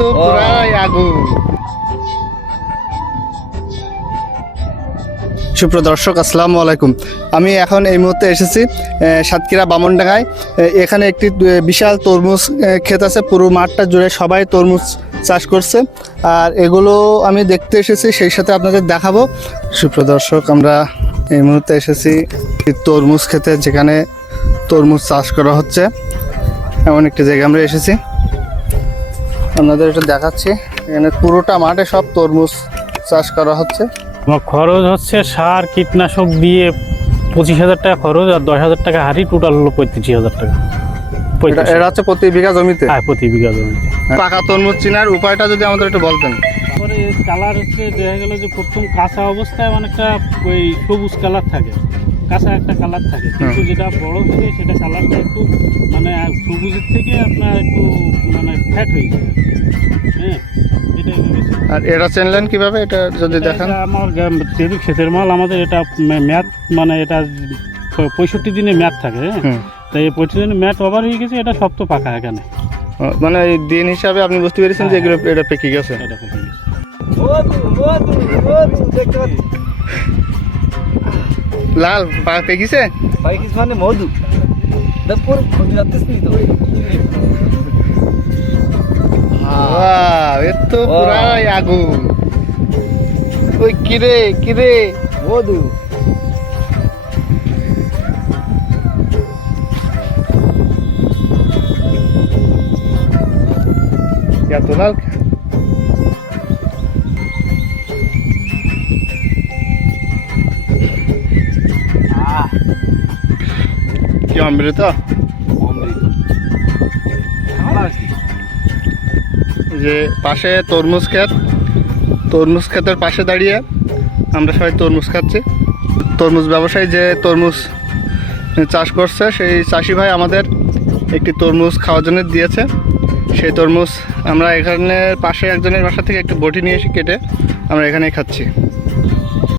তো আগুন। সুপ্রিয় দর্শক আসসালামু আলাইকুম। আমি এখন এই মুহূর্তে এসেছি সাতক্ষীরা বামনডাঙ্গায়। এখানে একটি বিশাল তরমুজ ক্ষেত আছে। পুরো মাঠটা জুড়ে সবাই তরমুজ চাষ করছে। আর এগুলো আমি দেখতে এসেছি সেই সাথে আপনাদের দেখাবো। সুপ্রিয় দর্শক আমরা এই মুহূর্তে এসেছি তরমুজ ক্ষেতে যেখানে তরমুজ চাষ করা হচ্ছে। এমন একটি জায়গায় আমরা এসেছি। আপনাদের একটু দেখাচ্ছি। এখানে পুরোটা মাঠে সব তরমুজ চাষ করা হচ্ছে। আমার খরচ হচ্ছে সার কীটনাশক দিয়ে পঁচিশ হাজার টাকা খরচ আর দশ হাজার টাকা হারি টোটাল হলো পঁয়ত্রিশ হাজার টাকা। এটা এটা হচ্ছে প্রতি বিঘা জমিতে? হ্যাঁ প্রতি বিঘা জমিতে। পাকা তরমুজ চিনার উপায়টা যদি আমাদের একটু বলতেন। তারপরে কালার হচ্ছে দেখা গেল যে প্রথম কাঁচা অবস্থায় অনেকটা ওই সবুজ কালার থাকে। কাঁচা একটা কালার থাকে। কিন্তু যেটা বড় হয়ে যায় সেটা কালারটা একটু মানে সবুজের থেকে আপনার একটু মানে ফ্যাট হয়ে যায়। হ্যাঁ। আর এটা চেনলেন কীভাবে? এটা যদি দেখান। আমার যেহেতু ক্ষেতের মাল আমাদের এটা ম্যাথ মানে এটা পঁয়ষট্টি দিনে ম্যাথ থাকে হ্যাঁ। তাই এই পঁয়ষট্টি দিনে ম্যাথ ওভার হয়ে গেছে এটা সব তো পাকা এখানে। মানে এই দিন হিসাবে আপনি বুঝতে পেরেছেন যে এগুলো এটা পেকে গেছে। এটা পেকে গেছে। লাল পেকেছে পাইকিস মানে মধু। তারপর খোঁজ যাচ্ছিস নি তো। এ তো পুরাই আগুন। ওই কিরে কিরে? মধু। কি অমৃত যে পাশে তরমুজ ক্ষেত, তরমুজ ক্ষেতের পাশে দাঁড়িয়ে আমরা সবাই তরমুজ খাচ্ছি। তরমুজ ব্যবসায়ী যে তরমুজ চাষ করছে, সেই চাষি ভাই আমাদের একটি তরমুজ খাওয়ার জন্য দিয়েছে। সেই তরমুজ আমরা এখানে পাশে একজনের বাসা থেকে একটু বটি নিয়ে এসে কেটে আমরা এখানেই খাচ্ছি।